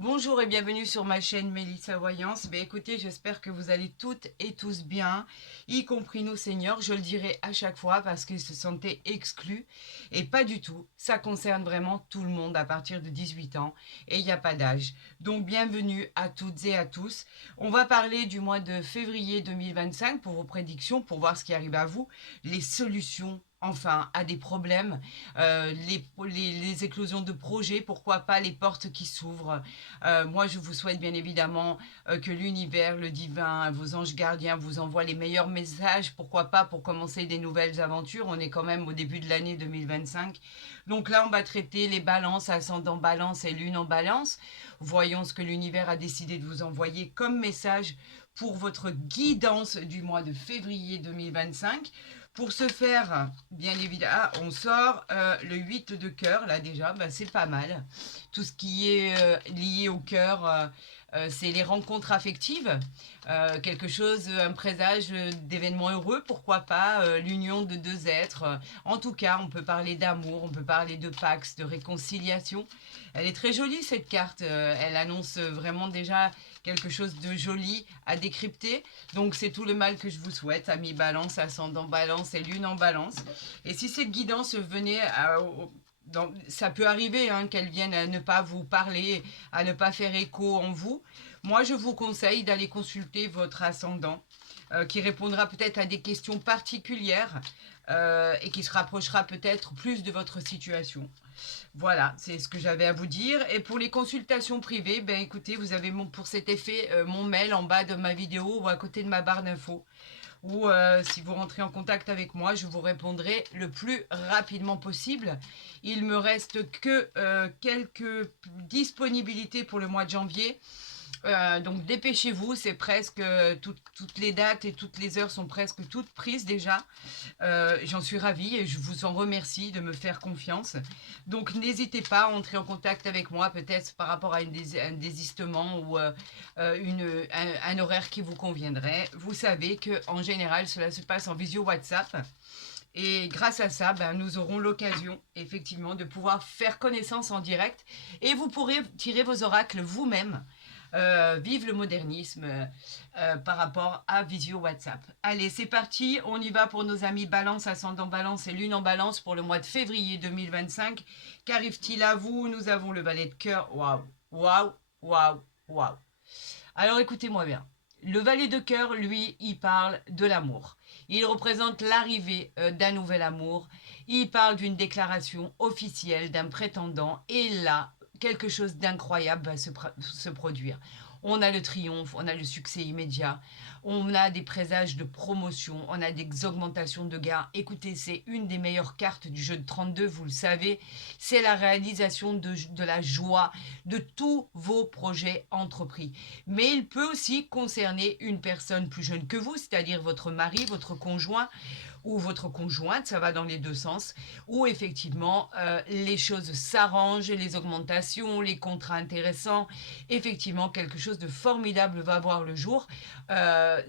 Bonjour et bienvenue sur ma chaîne Mélissa Voyance. Écoutez, j'espère que vous allez toutes et tous bien, y compris nos seniors. Je le dirai à chaque fois parce qu'ils se sentaient exclus. Et pas du tout. Ça concerne vraiment tout le monde à partir de 18 ans et il n'y a pas d'âge. Donc bienvenue à toutes et à tous. On va parler du mois de février 2025 pour vos prédictions, pour voir ce qui arrive à vous, les solutions enfin à des problèmes, les éclosions de projets, pourquoi pas les portes qui s'ouvrent. Moi, je vous souhaite bien évidemment que l'univers, le divin, vos anges gardiens vous envoient les meilleurs messages. Pourquoi pas pour commencer des nouvelles aventures. On est quand même au début de l'année 2025. Donc là, on va traiter les balances, ascendant balance et lune en balance. Voyons ce que l'univers a décidé de vous envoyer comme message pour votre guidance du mois de février 2025. Pour ce faire, bien évidemment, on sort le 8 de cœur, là déjà, c'est pas mal. Tout ce qui est lié au cœur, c'est les rencontres affectives, quelque chose, un présage d'événements heureux, pourquoi pas, l'union de deux êtres. En tout cas, on peut parler d'amour, on peut parler de pax, de réconciliation. Elle est très jolie cette carte, elle annonce vraiment déjà quelque chose de joli à décrypter. Donc c'est tout le mal que je vous souhaite, amis balance, ascendant balance et lune en balance. Et si cette guidance venait ça peut arriver qu'elle vienne à ne pas vous parler, à ne pas faire écho en vous. Moi, je vous conseille d'aller consulter votre ascendant, qui répondra peut-être à des questions particulières et qui se rapprochera peut-être plus de votre situation. Voilà, c'est ce que j'avais à vous dire. Et pour les consultations privées, écoutez, vous avez pour cet effet mon mail en bas de ma vidéo ou à côté de ma barre d'infos. Ou si vous rentrez en contact avec moi, je vous répondrai le plus rapidement possible. Il me reste que quelques disponibilités pour le mois de janvier. Donc dépêchez-vous, c'est presque toutes les dates et toutes les heures sont presque toutes prises déjà. J'en suis ravie et je vous en remercie de me faire confiance. Donc n'hésitez pas à entrer en contact avec moi, peut-être par rapport à un désistement ou un horaire qui vous conviendrait. Vous savez qu'en général, cela se passe en visio WhatsApp. Et grâce à ça, nous aurons l'occasion, effectivement, de pouvoir faire connaissance en direct. Et vous pourrez tirer vos oracles vous-même. Vive le modernisme par rapport à Visio WhatsApp. Allez, c'est parti. On y va pour nos amis Balance, Ascendant Balance et Lune en Balance pour le mois de février 2025. Qu'arrive-t-il à vous? Nous avons le valet de cœur. Waouh, waouh, waouh, waouh. Alors écoutez-moi bien. Le valet de cœur, lui, il parle de l'amour. Il représente l'arrivée d'un nouvel amour. Il parle d'une déclaration officielle d'un prétendant. Et là, quelque chose d'incroyable va se produire. On a le triomphe, on a le succès immédiat, on a des présages de promotion, on a des augmentations de gains. Écoutez, c'est une des meilleures cartes du jeu de 32, vous le savez. C'est la réalisation de la joie de tous vos projets entrepris. Mais il peut aussi concerner une personne plus jeune que vous, c'est-à-dire votre mari, votre conjoint ou votre conjointe, ça va dans les deux sens, où effectivement les choses s'arrangent, les augmentations, les contrats intéressants, effectivement quelque chose de formidable va voir le jour.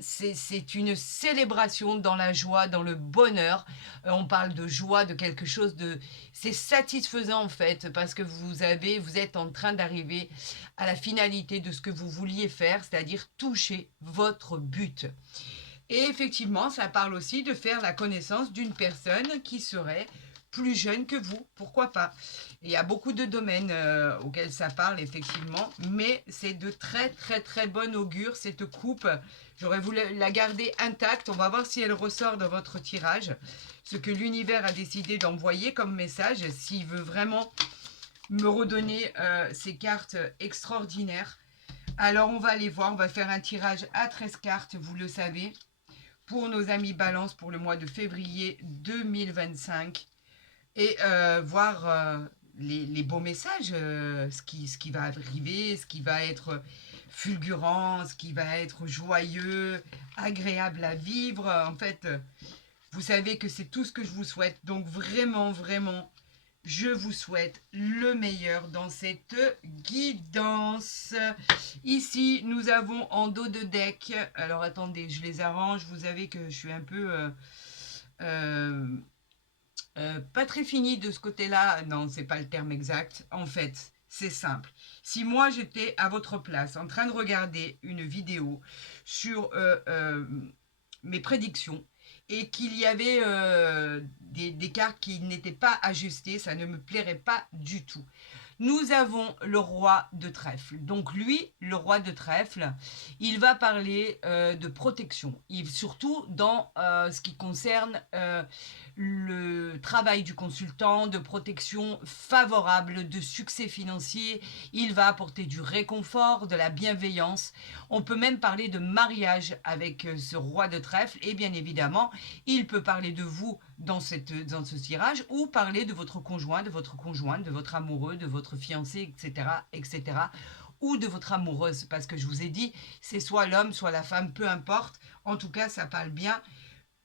C'est une célébration dans la joie, dans le bonheur. On parle de joie, de quelque chose de... C'est satisfaisant en fait, parce que vous êtes en train d'arriver à la finalité de ce que vous vouliez faire, c'est-à-dire toucher votre but. Et effectivement, ça parle aussi de faire la connaissance d'une personne qui serait plus jeune que vous, pourquoi pas. Il y a beaucoup de domaines auxquels ça parle, effectivement, mais c'est de très très très bon augure, cette coupe. J'aurais voulu la garder intacte, on va voir si elle ressort dans votre tirage. Ce que l'univers a décidé d'envoyer comme message, s'il veut vraiment me redonner ces cartes extraordinaires. Alors on va aller voir, on va faire un tirage à 13 cartes, vous le savez pour nos amis Balance pour le mois de février 2025 et voir les beaux messages, ce qui va arriver, ce qui va être fulgurant, ce qui va être joyeux, agréable à vivre. En fait, vous savez que c'est tout ce que je vous souhaite. Donc vraiment, vraiment, je vous souhaite le meilleur dans cette guidance. Ici, nous avons en dos de deck, alors attendez, je les arrange, vous savez que je suis un peu pas très finie de ce côté-là. Non, c'est pas le terme exact. En fait, c'est simple. Si moi j'étais à votre place en train de regarder une vidéo sur mes prédictions et qu'il y avait des cartes qui n'étaient pas ajustées, ça ne me plairait pas du tout. Nous avons le roi de trèfle. Donc lui, le roi de trèfle, il va parler de protection. Surtout dans ce qui concerne le travail du consultant, de protection favorable, de succès financier. Il va apporter du réconfort, de la bienveillance. On peut même parler de mariage avec ce roi de trèfle. Et bien évidemment, il peut parler de vous dans ce tirage ou parler de votre conjoint, de votre conjointe, de votre amoureux, de votre fiancé, etc., etc., ou de votre amoureuse, parce que je vous ai dit, c'est soit l'homme, soit la femme, peu importe. En tout cas, ça parle bien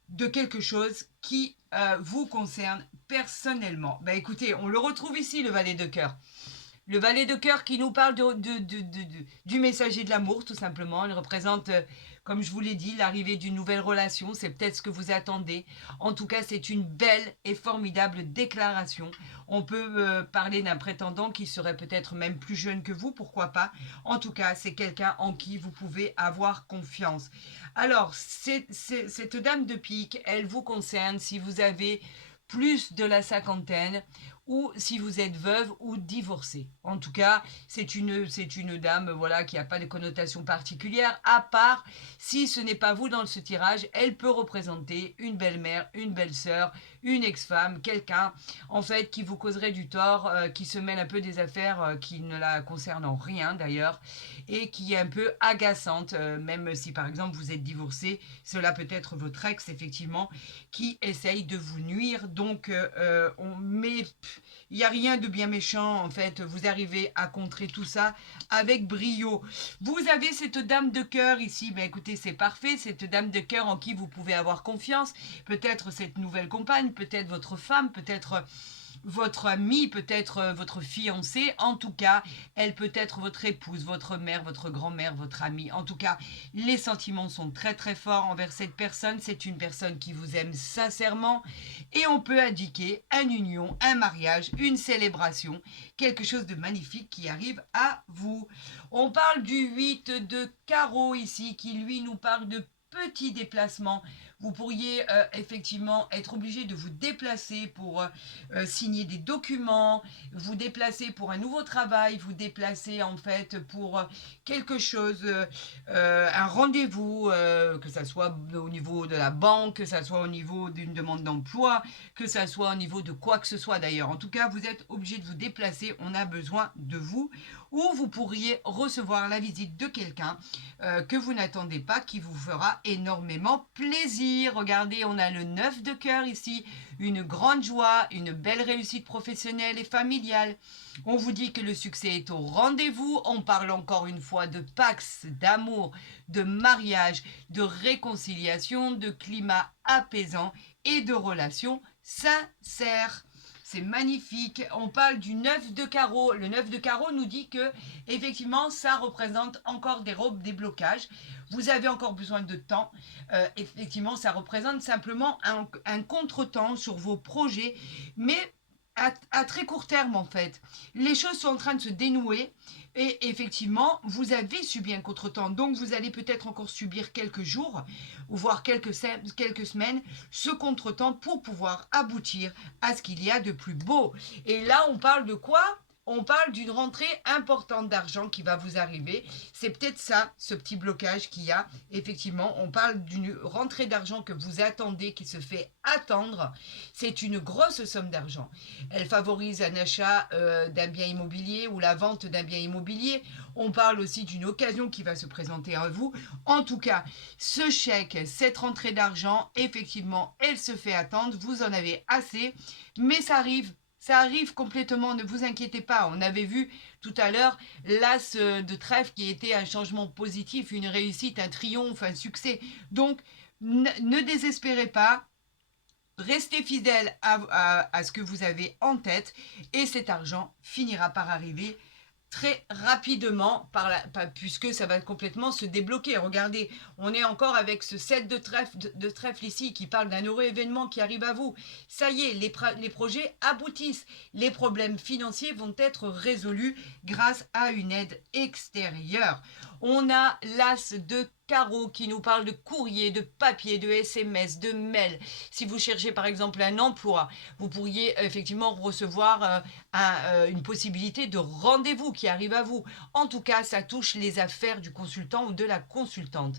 de quelque chose qui vous concerne personnellement. Ben écoutez, on le retrouve ici, le valet de cœur. Le valet de cœur qui nous parle du messager de l'amour, tout simplement. Il représente, comme je vous l'ai dit, l'arrivée d'une nouvelle relation. C'est peut-être ce que vous attendez. En tout cas, c'est une belle et formidable déclaration. On peut parler d'un prétendant qui serait peut-être même plus jeune que vous, pourquoi pas. En tout cas, c'est quelqu'un en qui vous pouvez avoir confiance. Alors, cette dame de pique, elle vous concerne si vous avez plus de la cinquantaine ou si vous êtes veuve ou divorcée. En tout cas, c'est une dame voilà, qui n'a pas de connotation particulière, à part si ce n'est pas vous dans ce tirage, elle peut représenter une belle-mère, une belle-sœur, une ex-femme, quelqu'un en fait qui vous causerait du tort, qui se mêle un peu des affaires qui ne la concernent en rien d'ailleurs, et qui est un peu agaçante, même si par exemple vous êtes divorcé, cela peut être votre ex effectivement, qui essaye de vous nuire. Donc, il n'y a rien de bien méchant, en fait. Vous arrivez à contrer tout ça avec brio. Vous avez cette dame de cœur ici. Ben, écoutez, c'est parfait. Cette dame de cœur en qui vous pouvez avoir confiance. Peut-être cette nouvelle compagne, peut-être votre femme, peut-être votre amie, peut-être votre fiancée. En tout cas, elle peut être votre épouse, votre mère, votre grand-mère, votre amie. En tout cas, les sentiments sont très très forts envers cette personne. C'est une personne qui vous aime sincèrement et on peut indiquer une union, un mariage, une célébration, quelque chose de magnifique qui arrive à vous. On parle du 8 de carreau ici qui lui nous parle de petits déplacements. Vous pourriez effectivement être obligé de vous déplacer pour signer des documents, vous déplacer pour un nouveau travail, vous déplacer en fait pour quelque chose, un rendez-vous, que ça soit au niveau de la banque, que ça soit au niveau d'une demande d'emploi, que ça soit au niveau de quoi que ce soit d'ailleurs. En tout cas, vous êtes obligé de vous déplacer, on a besoin de vous. Ou vous pourriez recevoir la visite de quelqu'un que vous n'attendez pas, qui vous fera énormément plaisir. Regardez, on a le 9 de cœur ici, une grande joie, une belle réussite professionnelle et familiale. On vous dit que le succès est au rendez-vous. On parle encore une fois de pax, d'amour, de mariage, de réconciliation, de climat apaisant et de relations sincères. C'est magnifique. On parle du 9 de carreau. Le 9 de carreau nous dit que, effectivement, ça représente encore des blocages. Vous avez encore besoin de temps. Effectivement, ça représente simplement un contretemps sur vos projets, mais à très court terme, en fait. Les choses sont en train de se dénouer. Et effectivement, vous avez subi un contretemps. Donc, vous allez peut-être encore subir quelques jours, ou voire quelques semaines, ce contretemps pour pouvoir aboutir à ce qu'il y a de plus beau. Et là, on parle de quoi ? On parle d'une rentrée importante d'argent qui va vous arriver. C'est peut-être ça, ce petit blocage qu'il y a. Effectivement, on parle d'une rentrée d'argent que vous attendez, qui se fait attendre. C'est une grosse somme d'argent. Elle favorise un achat d'un bien immobilier ou la vente d'un bien immobilier. On parle aussi d'une occasion qui va se présenter à vous. En tout cas, ce chèque, cette rentrée d'argent, effectivement, elle se fait attendre. Vous en avez assez, mais ça arrive. Ça arrive complètement, ne vous inquiétez pas. On avait vu tout à l'heure l'as de trèfle qui était un changement positif, une réussite, un triomphe, un succès. Donc, ne désespérez pas. Restez fidèle à ce que vous avez en tête et cet argent finira par arriver très rapidement, puisque ça va complètement se débloquer. Regardez, on est encore avec ce 7 de trèfle ici qui parle d'un heureux événement qui arrive à vous. Ça y est, les projets aboutissent. Les problèmes financiers vont être résolus grâce à une aide extérieure. On a l'as de carreau qui nous parle de courrier, de papier, de SMS, de mail. Si vous cherchez par exemple un emploi, vous pourriez effectivement recevoir une possibilité de rendez-vous qui arrive à vous. En tout cas, ça touche les affaires du consultant ou de la consultante.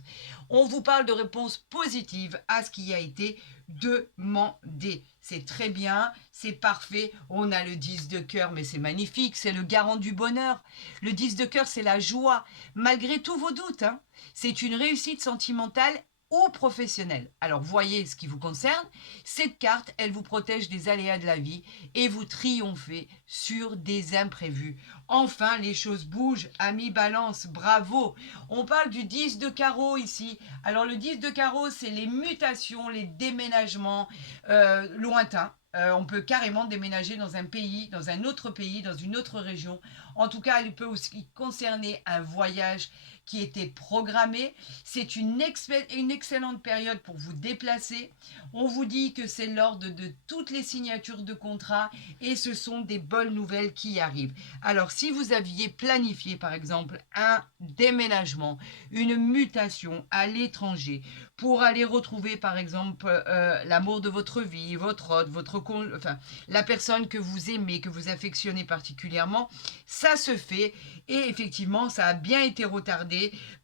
On vous parle de réponses positives à ce qui a été demandé. C'est très bien, c'est parfait. On a le 10 de cœur, mais c'est magnifique, c'est le garant du bonheur. Le 10 de cœur, c'est la joie, malgré tous vos doutes. Hein. C'est une réussite sentimentale ou professionnelle. Alors, voyez ce qui vous concerne. Cette carte, elle vous protège des aléas de la vie et vous triomphez sur des imprévus. Enfin, les choses bougent. Amis Balance, bravo. On parle du 10 de carreau ici. Alors, le 10 de carreau, c'est les mutations, les déménagements lointains. On peut carrément déménager dans un pays, dans un autre pays, dans une autre région. En tout cas, il peut aussi concerner un voyage qui était programmé. C'est une excellente période pour vous déplacer. On vous dit que c'est l'ordre de toutes les signatures de contrats et ce sont des bonnes nouvelles qui arrivent. Alors, si vous aviez planifié, par exemple, un déménagement, une mutation à l'étranger, pour aller retrouver, par exemple, l'amour de votre vie, votre hôte, enfin, la personne que vous aimez, que vous affectionnez particulièrement, ça se fait. Et effectivement, ça a bien été retardé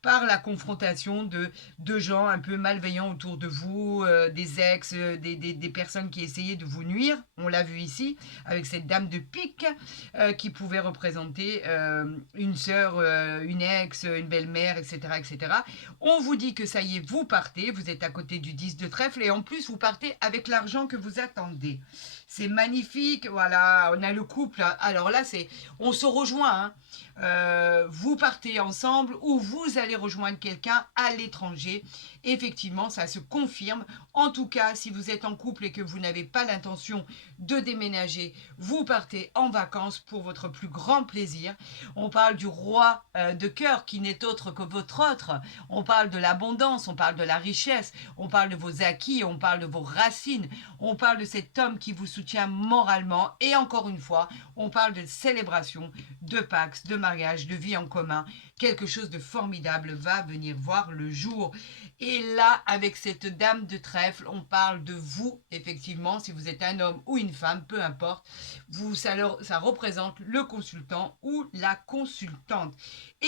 par la confrontation de gens un peu malveillants autour de vous, des ex, des personnes qui essayaient de vous nuire. On l'a vu ici, avec cette dame de pique qui pouvait représenter une sœur, une ex, une belle-mère, etc., etc. On vous dit que ça y est, vous partez, vous êtes à côté du 10 de trèfle et en plus, vous partez avec l'argent que vous attendez. C'est magnifique, voilà, on a le couple. Alors là, on se rejoint. Hein. Vous partez ensemble ou vous allez rejoindre quelqu'un à l'étranger. Effectivement, ça se confirme. En tout cas, si vous êtes en couple et que vous n'avez pas l'intention de déménager, vous partez en vacances pour votre plus grand plaisir. On parle du roi de cœur qui n'est autre que votre autre. On parle de l'abondance, on parle de la richesse, on parle de vos acquis, on parle de vos racines, on parle de cet homme qui vous soutient moralement et encore une fois, on parle de célébration, de Pax, de mariage, de vie en commun. Quelque chose de formidable va venir voir le jour. Et là, avec cette dame de trèfle, on parle de vous, effectivement, si vous êtes un homme ou une femme, peu importe, ça représente le consultant ou la consultante.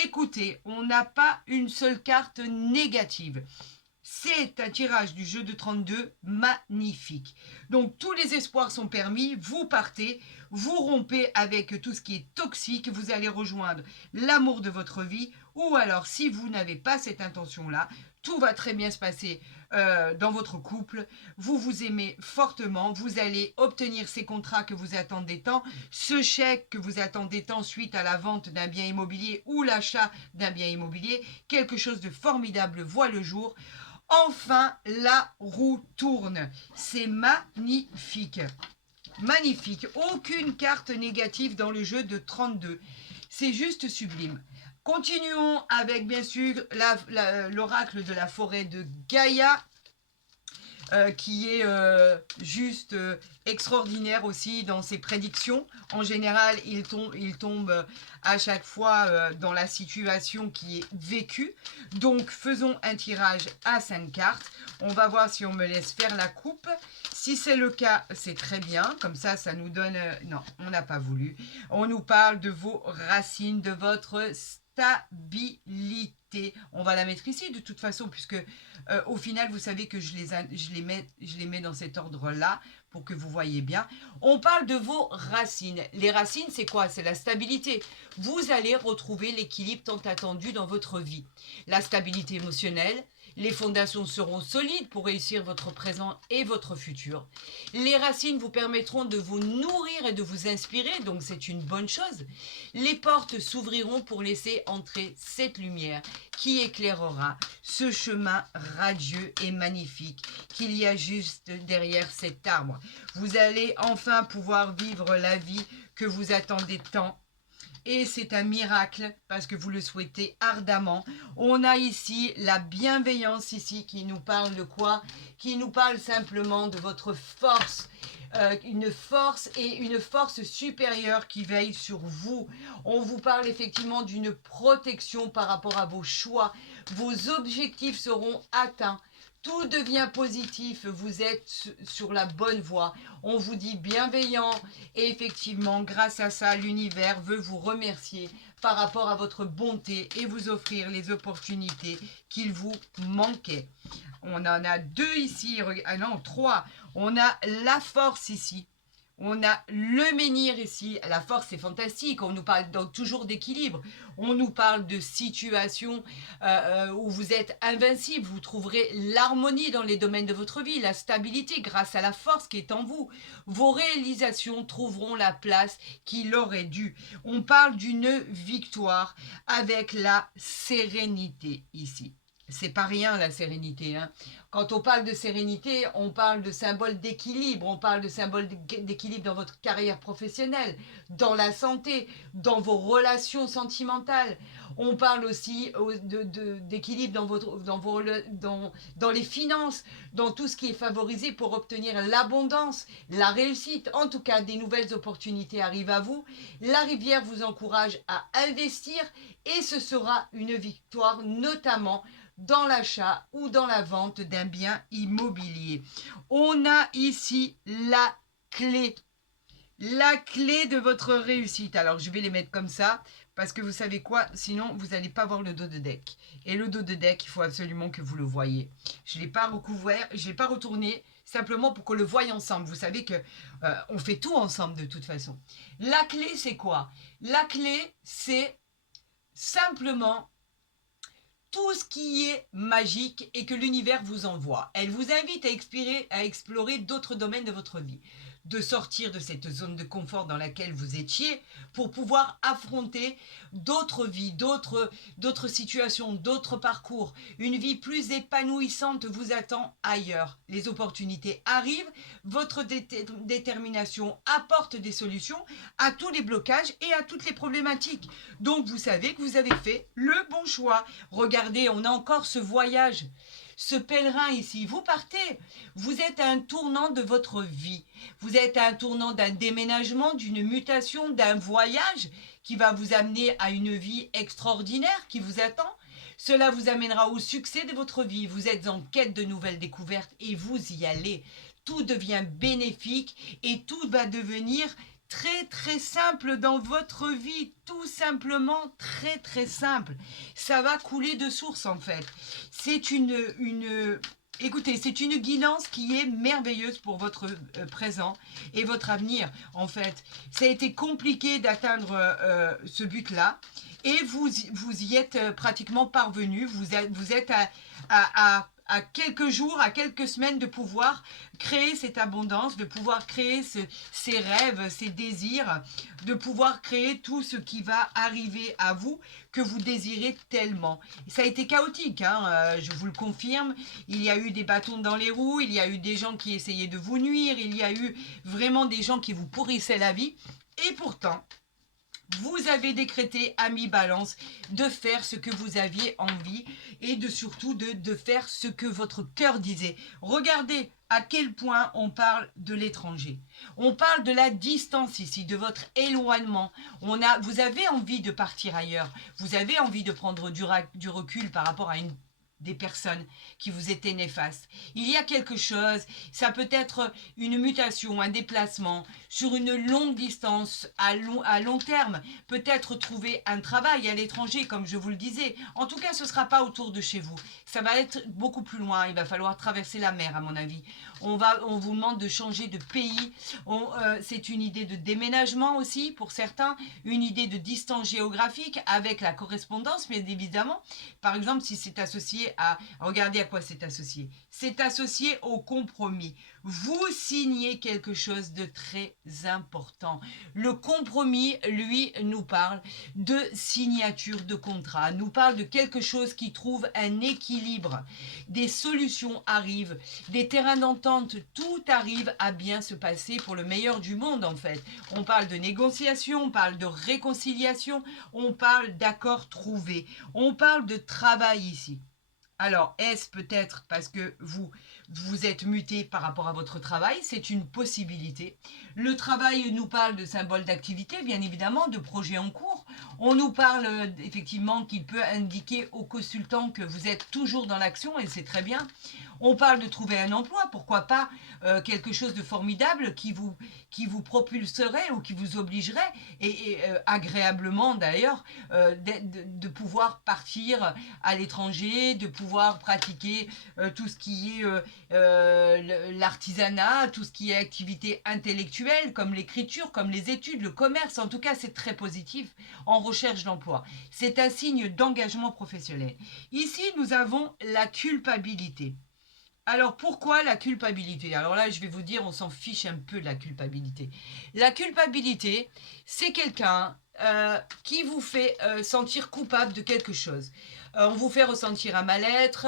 Écoutez, on n'a pas une seule carte négative. C'est un tirage du jeu de 32 magnifique. Donc tous les espoirs sont permis, vous partez, vous rompez avec tout ce qui est toxique, vous allez rejoindre l'amour de votre vie, ou alors si vous n'avez pas cette intention-là, tout va très bien se passer dans votre couple, vous vous aimez fortement, vous allez obtenir ces contrats que vous attendez tant, ce chèque que vous attendez tant suite à la vente d'un bien immobilier ou l'achat d'un bien immobilier, quelque chose de formidable voit le jour. Enfin, la roue tourne. C'est magnifique. Magnifique. Aucune carte négative dans le jeu de 32. C'est juste sublime. Continuons avec, bien sûr, l'oracle de la forêt de Gaïa. Qui est juste extraordinaire aussi dans ses prédictions. En général, il tombe à chaque fois dans la situation qui est vécue. Donc, faisons un tirage à 5 cartes. On va voir si on me laisse faire la coupe. Si c'est le cas, c'est très bien. Comme ça, ça nous donne... non, on n'a pas voulu. On nous parle de vos racines, de votre stabilité. On va la mettre ici de toute façon, puisque au final, vous savez que je les mets dans cet ordre-là pour que vous voyez bien. On parle de vos racines. Les racines, c'est quoi? C'est la stabilité. Vous allez retrouver l'équilibre tant attendu dans votre vie. La stabilité émotionnelle. Les fondations seront solides pour réussir votre présent et votre futur. Les racines vous permettront de vous nourrir et de vous inspirer, donc c'est une bonne chose. Les portes s'ouvriront pour laisser entrer cette lumière qui éclairera ce chemin radieux et magnifique qu'il y a juste derrière cet arbre. Vous allez enfin pouvoir vivre la vie que vous attendez tant. et c'est un miracle parce que vous le souhaitez ardemment. On a ici la bienveillance ici qui nous parle de quoi? Qui nous parle simplement de votre force. Une force et une force supérieure qui veille sur vous. On vous parle effectivement d'une protection par rapport à vos choix. Vos objectifs seront atteints. Tout devient positif, vous êtes sur la bonne voie. On vous dit bienveillant et effectivement, grâce à ça, l'univers veut vous remercier par rapport à votre bonté et vous offrir les opportunités qu'il vous manquait. On en a 2 ici, ah non, 3. On a la force ici. On a le menhir ici. La force, c'est fantastique. On nous parle donc toujours d'équilibre. On nous parle de situations où vous êtes invincible. Vous trouverez l'harmonie dans les domaines de votre vie, la stabilité grâce à la force qui est en vous. Vos réalisations trouveront la place qui leur est due. On parle d'une victoire avec la sérénité ici. C'est pas rien la sérénité, hein. Quand on parle de sérénité, on parle de symbole d'équilibre, on parle de symbole d'équilibre dans votre carrière professionnelle, dans la santé, dans vos relations sentimentales. On parle aussi d'équilibre dans les finances, dans tout ce qui est favorisé pour obtenir l'abondance, la réussite. En tout cas, des nouvelles opportunités arrivent à vous. La rivière vous encourage à investir et ce sera une victoire notamment dans l'achat ou dans la vente d'un bien immobilier. On a ici la clé de votre réussite. Alors, je vais les mettre comme ça, parce que vous savez quoi, sinon, vous n'allez pas voir le dos de deck. Et le dos de deck, il faut absolument que vous le voyez. Je ne l'ai pas recouvert, je ne l'ai pas retourné, simplement pour qu'on le voie ensemble. Vous savez que on fait tout ensemble de toute façon. La clé, c'est quoi? La clé, c'est simplement tout ce qui est magique et que l'univers vous envoie. Elle vous invite à explorer d'autres domaines de votre vie, de sortir de cette zone de confort dans laquelle vous étiez pour pouvoir affronter d'autres vies, d'autres situations, d'autres parcours. Une vie plus épanouissante vous attend ailleurs. Les opportunités arrivent, votre détermination apporte des solutions à tous les blocages et à toutes les problématiques. Donc vous savez que vous avez fait le bon choix. Regardez, on a encore ce voyage, ce pèlerin ici. Vous partez, vous êtes à un tournant de votre vie. Vous êtes à un tournant d'un déménagement, d'une mutation, d'un voyage qui va vous amener à une vie extraordinaire qui vous attend. Cela vous amènera au succès de votre vie. Vous êtes en quête de nouvelles découvertes et vous y allez. Tout devient bénéfique et tout va devenir très très simple dans votre vie, tout simplement très très simple. Ça va couler de source en fait. C'est écoutez, c'est une guidance qui est merveilleuse pour votre présent et votre avenir en fait. Ça a été compliqué d'atteindre ce but-là et vous y êtes pratiquement parvenu. Vous êtes à quelques jours, à quelques semaines de pouvoir créer cette abondance, de pouvoir créer ces rêves, ces désirs, de pouvoir créer tout ce qui va arriver à vous que vous désirez tellement. Ça a été chaotique, hein, je vous le confirme. Il y a eu des bâtons dans les roues, il y a eu des gens qui essayaient de vous nuire, il y a eu vraiment des gens qui vous pourrissaient la vie. Et pourtant, vous avez décrété, ami Balance, de faire ce que vous aviez envie et surtout de faire ce que votre cœur disait. Regardez à quel point on parle de l'étranger. On parle de la distance ici, de votre éloignement. Vous avez envie de partir ailleurs. Vous avez envie de prendre du recul par rapport à des personnes qui vous étaient néfastes. Il y a quelque chose, ça peut être une mutation, un déplacement sur une longue distance, à long terme, peut-être trouver un travail à l'étranger, comme je vous le disais. En tout cas, ce ne sera pas autour de chez vous. Ça va être beaucoup plus loin, il va falloir traverser la mer à mon avis. On vous demande de changer de pays. C'est une idée de déménagement aussi pour certains, une idée de distance géographique avec la correspondance, mais évidemment, par exemple, si c'est associé à... Regardez à quoi c'est associé. C'est associé au compromis. Vous signez quelque chose de très important. Le compromis, lui, nous parle de signature de contrat, nous parle de quelque chose qui trouve un équilibre. Des solutions arrivent, des terrains d'entente, tout arrive à bien se passer pour le meilleur du monde en fait. On parle de négociation, on parle de réconciliation, on parle d'accords trouvés, on parle de travail ici. Alors, est-ce peut-être parce que vous êtes muté par rapport à votre travail? C'est une possibilité. Le travail nous parle de symboles d'activité, bien évidemment, de projets en cours. On nous parle effectivement qu'il peut indiquer au consultant que vous êtes toujours dans l'action et c'est très bien. On parle de trouver un emploi, pourquoi pas quelque chose de formidable qui vous propulserait ou qui vous obligerait, et agréablement d'ailleurs, de pouvoir partir à l'étranger, de pouvoir pratiquer tout ce qui est l'artisanat, tout ce qui est activité intellectuelle, comme l'écriture, comme les études, le commerce. En tout cas, c'est très positif en recherche d'emploi. C'est un signe d'engagement professionnel. Ici, nous avons la culpabilité. Alors pourquoi la culpabilité? Alors là, je vais vous dire, on s'en fiche un peu de la culpabilité. La culpabilité, c'est quelqu'un qui vous fait sentir coupable de quelque chose. On vous fait ressentir un mal-être,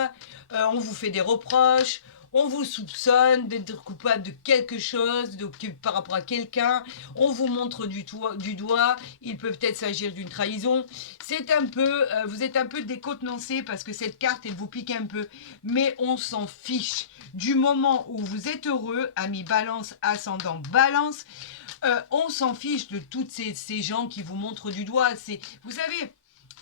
on vous fait des reproches, on vous soupçonne d'être coupable de quelque chose par rapport à quelqu'un, on vous montre du doigt, il peut peut-être s'agir d'une trahison. C'est un peu, vous êtes un peu décontenancé parce que cette carte, elle vous pique un peu, mais on s'en fiche. Du moment où vous êtes heureux, ami Balance, ascendant Balance, on s'en fiche de toutes ces gens qui vous montrent du doigt. Vous savez,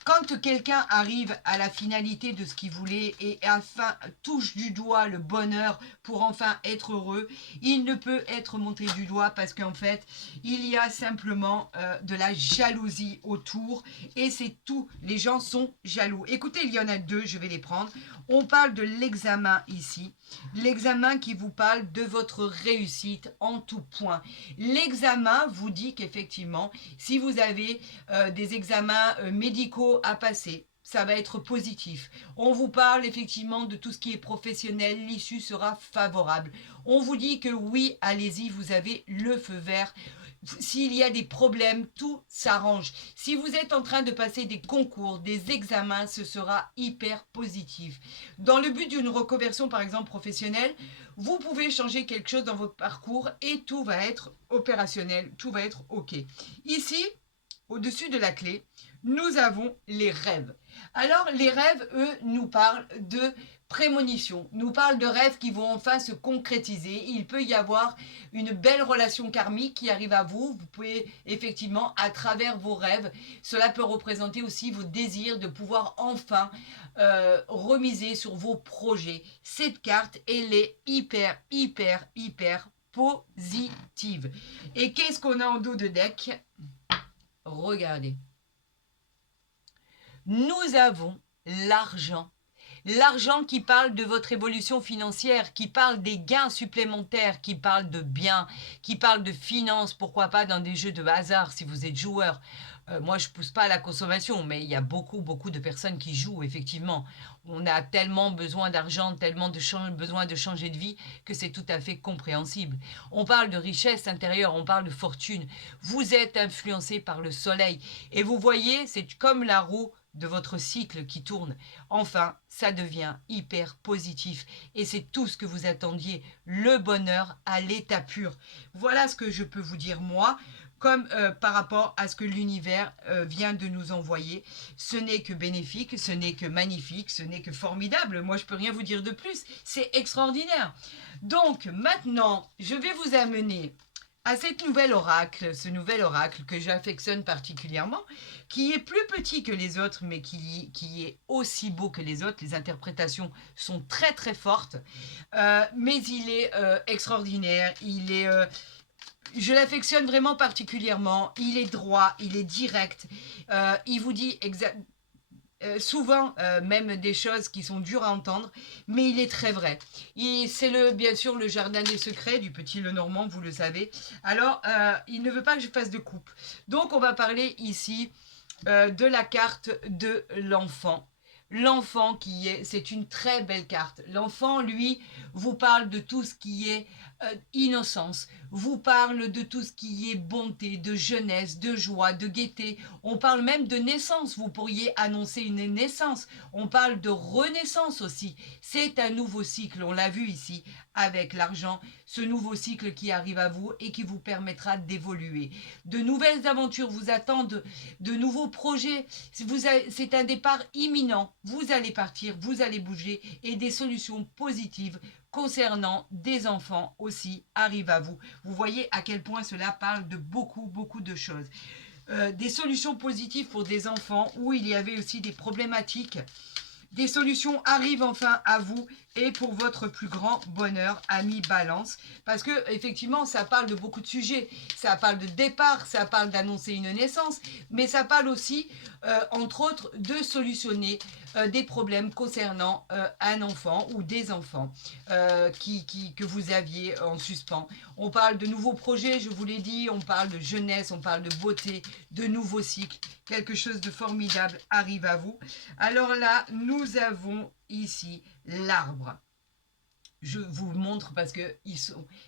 quand quelqu'un arrive à la finalité de ce qu'il voulait et enfin touche du doigt le bonheur pour enfin être heureux, il ne peut être montré du doigt parce qu'en fait, il y a simplement de la jalousie autour et c'est tout. Les gens sont jaloux. Écoutez, il y en a deux, je vais les prendre. On parle de l'examen ici. L'examen qui vous parle de votre réussite en tout point. L'examen vous dit qu'effectivement, si vous avez des examens médicaux à passer, ça va être positif. On vous parle effectivement de tout ce qui est professionnel, l'issue sera favorable. On vous dit que oui, allez-y, vous avez le feu vert. S'il y a des problèmes, tout s'arrange. Si vous êtes en train de passer des concours, des examens, ce sera hyper positif. Dans le but d'une reconversion, par exemple, professionnelle, vous pouvez changer quelque chose dans votre parcours et tout va être opérationnel, tout va être OK. Ici, au-dessus de la clé, nous avons les rêves. Alors, les rêves, eux, nous parlent de prémonition, nous parlent de rêves qui vont enfin se concrétiser. Il peut y avoir une belle relation karmique qui arrive à vous. Vous pouvez effectivement, à travers vos rêves, cela peut représenter aussi vos désirs de pouvoir enfin remiser sur vos projets. Cette carte, elle est hyper, hyper, hyper positive. Et qu'est-ce qu'on a en dos de deck? Regardez. Nous avons l'argent. L'argent qui parle de votre évolution financière, qui parle des gains supplémentaires, qui parle de biens, qui parle de finances, pourquoi pas dans des jeux de hasard si vous êtes joueur. Moi, je ne pousse pas à la consommation, mais il y a beaucoup, beaucoup de personnes qui jouent, effectivement. On a tellement besoin d'argent, tellement besoin de changer de vie que c'est tout à fait compréhensible. On parle de richesse intérieure, on parle de fortune. Vous êtes influencé par le soleil. Et vous voyez, c'est comme la roue de votre cycle qui tourne. Enfin, ça devient hyper positif et c'est tout ce que vous attendiez, le bonheur à l'état pur. Voilà ce que je peux vous dire moi, comme par rapport à ce que l'univers vient de nous envoyer. Ce n'est que bénéfique, ce n'est que magnifique, ce n'est que formidable. Moi, je peux rien vous dire de plus. C'est extraordinaire. Donc, maintenant, je vais vous amener à ce nouvel oracle que j'affectionne particulièrement, qui est plus petit que les autres, mais qui est aussi beau que les autres. Les interprétations sont très très fortes, mais il est extraordinaire, je l'affectionne vraiment particulièrement, il est droit, il est direct, il vous dit souvent même des choses qui sont dures à entendre, mais il est très vrai. C'est bien sûr le jardin des secrets du petit Lenormand, vous le savez. Alors, il ne veut pas que je fasse de coupe. Donc, on va parler ici de la carte de l'enfant. l'enfant qui est, c'est une très belle carte. L'enfant, lui, vous parle de tout ce qui est innocence, vous parle de tout ce qui est bonté, de jeunesse, de joie, de gaieté. On parle même de naissance, vous pourriez annoncer une naissance. On parle de renaissance aussi. C'est un nouveau cycle, on l'a vu ici avec l'argent, ce nouveau cycle qui arrive à vous et qui vous permettra d'évoluer. De nouvelles aventures vous attendent, de nouveaux projets. C'est un départ imminent. Vous allez partir, vous allez bouger et des solutions positives concernant des enfants aussi arrivent à vous. Vous voyez à quel point cela parle de beaucoup, beaucoup de choses. Des solutions positives pour des enfants où il y avait aussi des problématiques. Des solutions arrivent enfin à vous et pour votre plus grand bonheur, ami Balance. Parce que effectivement, ça parle de beaucoup de sujets. Ça parle de départ, ça parle d'annoncer une naissance, mais ça parle aussi, entre autres, de solutionner des problèmes concernant un enfant ou des enfants que vous aviez en suspens. On parle de nouveaux projets, je vous l'ai dit, on parle de jeunesse, on parle de beauté, de nouveaux cycles. Quelque chose de formidable arrive à vous. Alors là, nous avons ici l'arbre. Je vous montre parce que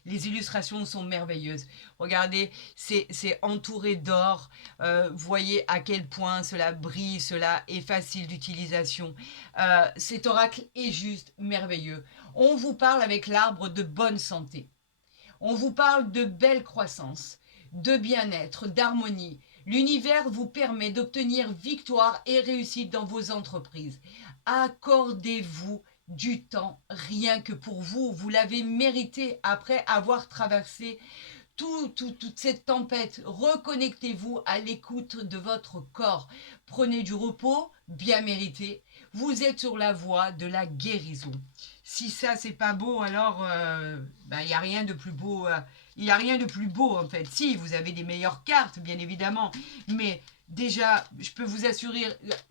les illustrations sont merveilleuses. Regardez, c'est entouré d'or. Vous voyez à quel point cela brille, cela est facile d'utilisation. Cet oracle est juste merveilleux. On vous parle avec l'arbre de bonne santé. On vous parle de belle croissance, de bien-être, d'harmonie. L'univers vous permet d'obtenir victoire et réussite dans vos entreprises. Accordez-vous du temps rien que pour vous. Vous l'avez mérité après avoir traversé toute cette tempête. Reconnectez-vous à l'écoute de votre corps. Prenez du repos, bien mérité. Vous êtes sur la voie de la guérison. Si ça, c'est pas beau, alors il n'y a rien de plus beau. Il n'y a rien de plus beau, en fait. Si, vous avez des meilleures cartes, bien évidemment. Mais déjà, je peux vous assurer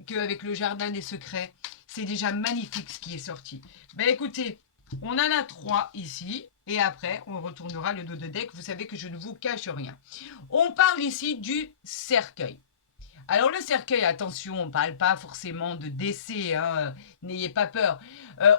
qu'avec le jardin des secrets, c'est déjà magnifique ce qui est sorti. Ben écoutez, on en a 3 ici. Et après, on retournera le dos de deck. Vous savez que je ne vous cache rien. On parle ici du cercueil. Alors le cercueil, attention, on ne parle pas forcément de décès, hein, n'ayez pas peur.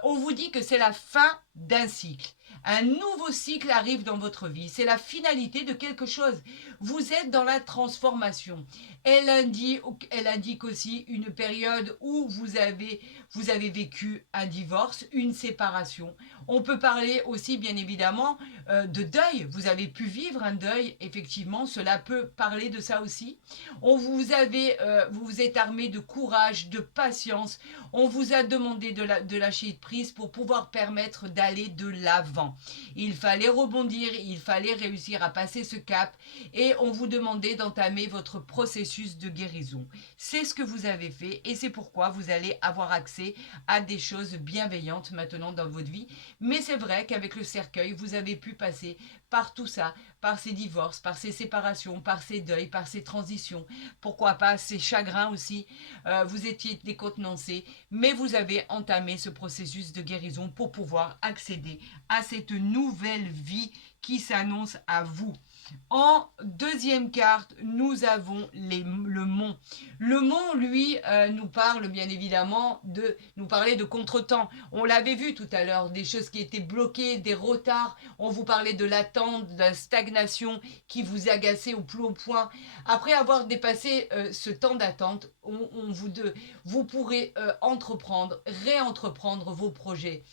On vous dit que c'est la fin d'un cycle. Un nouveau cycle arrive dans votre vie. C'est la finalité de quelque chose. Vous êtes dans la transformation. Elle indique aussi une période où vous avez vécu un divorce, une séparation. On peut parler aussi, bien évidemment, de deuil. Vous avez pu vivre un deuil, effectivement. Cela peut parler de ça aussi. Vous vous êtes armé de courage, de patience. On vous a demandé de lâcher prise pour pouvoir permettre d'aller de l'avant. Il fallait rebondir, il fallait réussir à passer ce cap et on vous demandait d'entamer votre processus de guérison. C'est ce que vous avez fait et c'est pourquoi vous allez avoir accès à des choses bienveillantes maintenant dans votre vie. Mais c'est vrai qu'avec le cercueil, vous avez pu passer par tout ça, par ces divorces, par ces séparations, par ces deuils, par ces transitions, pourquoi pas ces chagrins aussi. Vous étiez décontenancé, mais vous avez entamé ce processus de guérison pour pouvoir accéder à cette nouvelle vie qui s'annonce à vous. En deuxième carte, nous avons le mont. Le mont, lui, nous parle bien évidemment nous parlait de contretemps. On l'avait vu tout à l'heure, des choses qui étaient bloquées, des retards. On vous parlait de l'attente, de la stagnation qui vous agaçait au plus haut point. Après avoir dépassé ce temps d'attente, vous pourrez réentreprendre vos projets.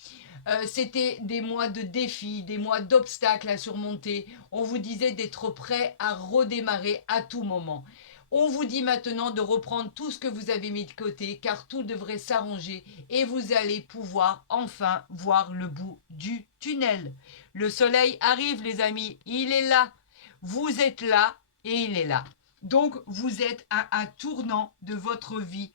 C'était des mois de défis, des mois d'obstacles à surmonter. On vous disait d'être prêt à redémarrer à tout moment. On vous dit maintenant de reprendre tout ce que vous avez mis de côté car tout devrait s'arranger et vous allez pouvoir enfin voir le bout du tunnel. Le soleil arrive les amis, il est là. Vous êtes là et il est là. Donc vous êtes à un tournant de votre vie.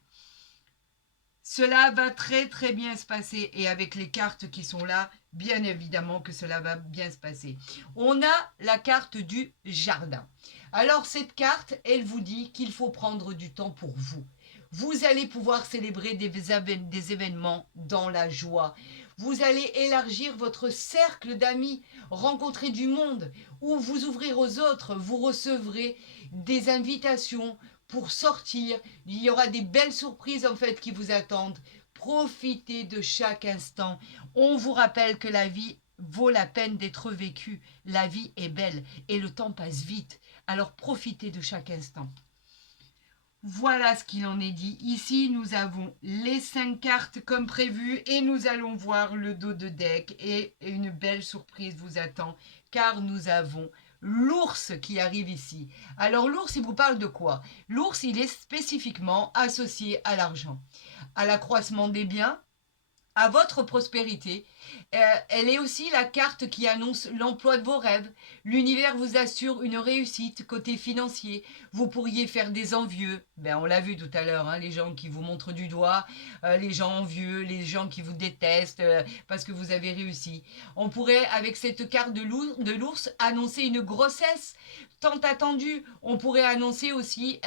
Cela va très très bien se passer et avec les cartes qui sont là, bien évidemment que cela va bien se passer. On a la carte du jardin. Alors cette carte, elle vous dit qu'il faut prendre du temps pour vous. Vous allez pouvoir célébrer des événements dans la joie. Vous allez élargir votre cercle d'amis, rencontrer du monde, ou vous ouvrir aux autres. Vous recevrez des invitations pour sortir. Il y aura des belles surprises en fait qui vous attendent Profitez de chaque instant. On vous rappelle que la vie vaut la peine d'être vécue. La vie est belle et le temps passe vite. Alors profitez de chaque instant. Voilà ce qu'il en est dit. Ici, nous avons les 5 cartes comme prévu et nous allons voir le dos de deck et une belle surprise vous attend car nous avons l'ours qui arrive ici. Alors l'ours, il vous parle de quoi? L'ours, il est spécifiquement associé à l'argent, à l'accroissement des biens, à votre prospérité. Elle est aussi la carte qui annonce l'emploi de vos rêves. L'univers vous assure une réussite côté financier. Vous pourriez faire des envieux. On l'a vu tout à l'heure, hein, les gens qui vous montrent du doigt, les gens envieux, les gens qui vous détestent parce que vous avez réussi. On pourrait, avec cette carte de l'ours, annoncer une grossesse tant attendue. On pourrait annoncer aussi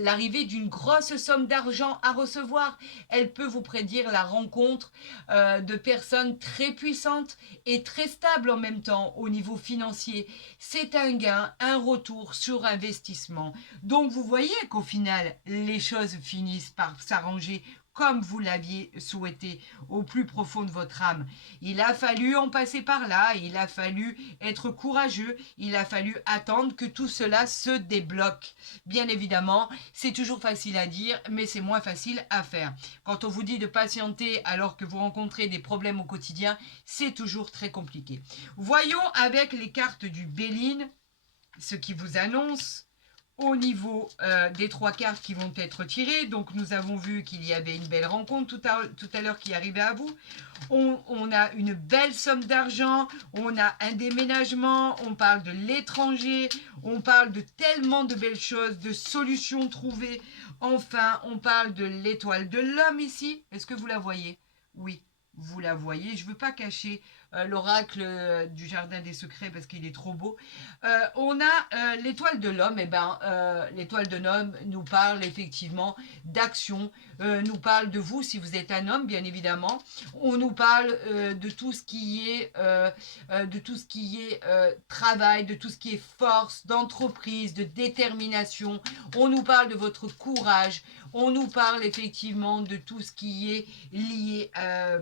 l'arrivée d'une grosse somme d'argent à recevoir. Elle peut vous prédire la rencontre de personnes très puissantes et très stables en même temps au niveau financier. C'est un gain, un retour sur investissement. Donc vous voyez qu'au final, les choses finissent par s'arranger comme vous l'aviez souhaité au plus profond de votre âme. Il a fallu en passer par là, il a fallu être courageux, il a fallu attendre que tout cela se débloque. Bien évidemment, c'est toujours facile à dire, mais c'est moins facile à faire. Quand on vous dit de patienter alors que vous rencontrez des problèmes au quotidien, c'est toujours très compliqué. Voyons avec les cartes du Béline ce qui vous annonce au niveau des 3 cartes qui vont être tirées. Donc nous avons vu qu'il y avait une belle rencontre tout à l'heure qui arrivait à vous. On a une belle somme d'argent, on a un déménagement, on parle de l'étranger, on parle de tellement de belles choses, de solutions trouvées. Enfin, on parle de l'étoile de l'homme ici. Est-ce que vous la voyez? Oui, vous la voyez. Je ne veux pas cacher l'oracle du jardin des secrets parce qu'il est trop beau. On a l'étoile de l'homme. L'étoile de l'homme nous parle effectivement d'action, nous parle de vous si vous êtes un homme, bien évidemment. On nous parle de tout ce qui est travail, de tout ce qui est force, d'entreprise, de détermination. On nous parle de votre courage. On nous parle effectivement de tout ce qui est lié à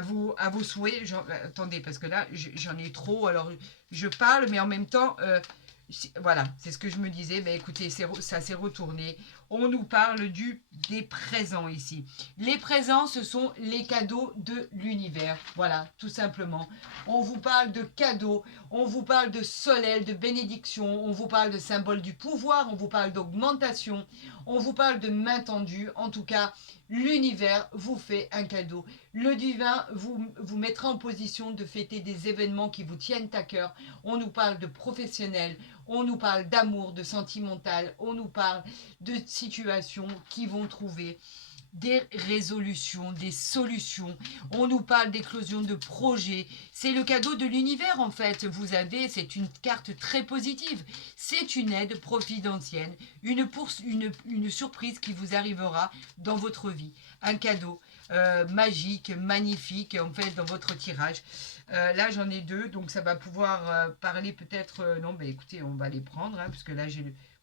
vos souhaits. Attendez, parce que là, j'en ai trop. Alors, je parle, mais en même temps, voilà, c'est ce que je me disais. Écoutez, ça s'est retourné. On nous parle des présents ici. Les présents, ce sont les cadeaux de l'univers. Voilà, tout simplement. On vous parle de cadeaux, on vous parle de soleil, de bénédiction, on vous parle de symbole du pouvoir, on vous parle d'augmentation, on vous parle de main tendue. En tout cas, l'univers vous fait un cadeau. Le divin vous mettra en position de fêter des événements qui vous tiennent à cœur. On nous parle de professionnels, on nous parle d'amour, de sentimental, on nous parle de situations qui vont trouver des résolutions, des solutions. On nous parle d'éclosion de projets. C'est le cadeau de l'univers en fait. C'est une carte très positive. C'est une aide providentielle, une surprise qui vous arrivera dans votre vie. Un cadeau magique, magnifique en fait dans votre tirage. Là j'en ai 2, donc ça va pouvoir parler peut-être... non, écoutez, on va les prendre, hein, parce que là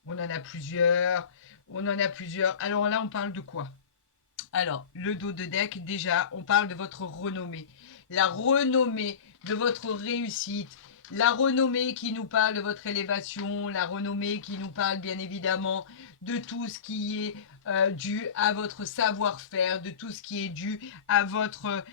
on en a plusieurs. On en a plusieurs. Alors là, on parle de quoi? Alors, le dos de deck, déjà, on parle de votre renommée. La renommée de votre réussite. La renommée qui nous parle de votre élévation. La renommée qui nous parle, bien évidemment, de tout ce qui est dû à votre savoir-faire, de tout ce qui est dû à votre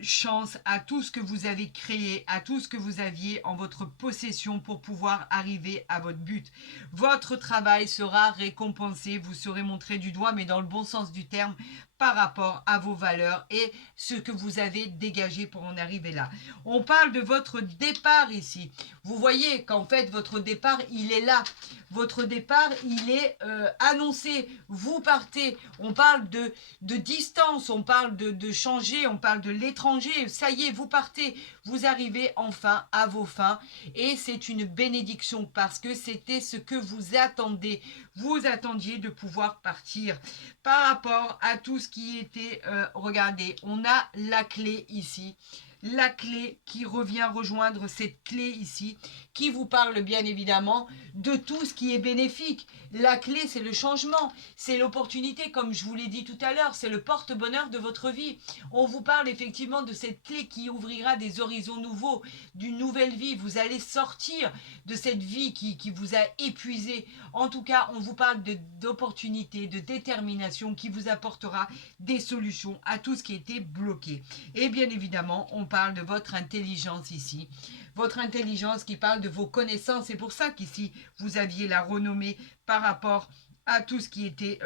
chance, à tout ce que vous avez créé, à tout ce que vous aviez en votre possession pour pouvoir arriver à votre but. Votre travail sera récompensé, vous serez montré du doigt, mais dans le bon sens du terme, par rapport à vos valeurs et ce que vous avez dégagé pour en arriver là. On parle de votre départ ici. Vous voyez qu'en fait, votre départ, il est là. Votre départ, il est annoncé. Vous partez. On parle de distance, on parle de changer, on parle de l'étranger. Ça y est, vous partez. Vous arrivez enfin à vos fins. Et c'est une bénédiction parce que c'était ce que vous attendez. vous attendiez de pouvoir partir. Par rapport à tout ce qui était, regardez, on a la clé ici. La clé qui revient rejoindre cette clé ici, qui vous parle bien évidemment de tout ce qui est bénéfique. La clé, c'est le changement, c'est l'opportunité, comme je vous l'ai dit tout à l'heure, c'est le porte-bonheur de votre vie. On vous parle effectivement de cette clé qui ouvrira des horizons nouveaux, d'une nouvelle vie. Vous allez sortir de cette vie qui vous a épuisé. En tout cas, on vous parle d'opportunités, de détermination qui vous apportera des solutions à tout ce qui était bloqué. Et bien évidemment, on parle de votre intelligence ici. Votre intelligence qui parle de vos connaissances. C'est pour ça qu'ici, vous aviez la renommée par rapport à tout ce qui était,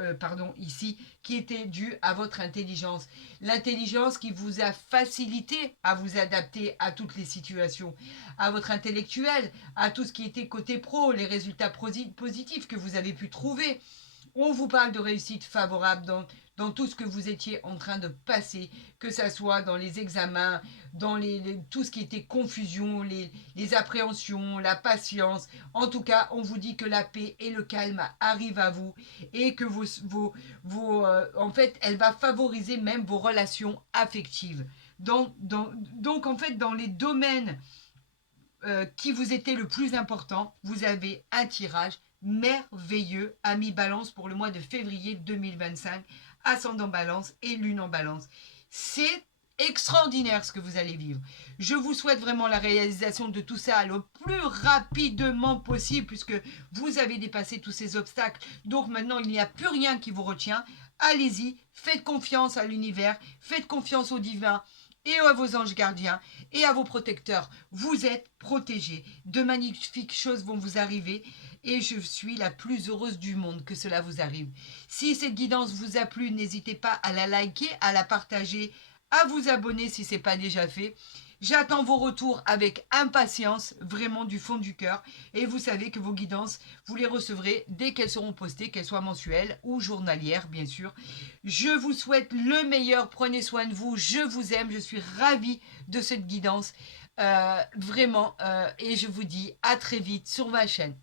ici, qui était dû à votre intelligence. L'intelligence qui vous a facilité à vous adapter à toutes les situations, à votre intellectuel, à tout ce qui était côté pro, les résultats positifs que vous avez pu trouver. On vous parle de réussite favorable dans tout ce que vous étiez en train de passer, que ce soit dans les examens, dans tout ce qui était confusion, les appréhensions, la patience. En tout cas, on vous dit que la paix et le calme arrivent à vous et que en fait, elle va favoriser même vos relations affectives. Donc, en fait, dans les domaines qui vous étaient le plus important, vous avez un tirage merveilleux, ami Balance, pour le mois de février 2025, ascendant Balance et lune en Balance. C'est extraordinaire ce que vous allez vivre. Je vous souhaite vraiment la réalisation de tout ça le plus rapidement possible puisque vous avez dépassé tous ces obstacles. Donc maintenant, il n'y a plus rien qui vous retient. Allez-y, faites confiance à l'univers, faites confiance au divin et à vos anges gardiens et à vos protecteurs. Vous êtes protégés. De magnifiques choses vont vous arriver et je suis la plus heureuse du monde que cela vous arrive. Si cette guidance vous a plu, n'hésitez pas à la liker, à la partager, à vous abonner si ce n'est pas déjà fait. J'attends vos retours avec impatience, vraiment du fond du cœur. Et vous savez que vos guidances, vous les recevrez dès qu'elles seront postées, qu'elles soient mensuelles ou journalières, bien sûr. Je vous souhaite le meilleur. Prenez soin de vous. Je vous aime. Je suis ravie de cette guidance. Vraiment. Et je vous dis à très vite sur ma chaîne.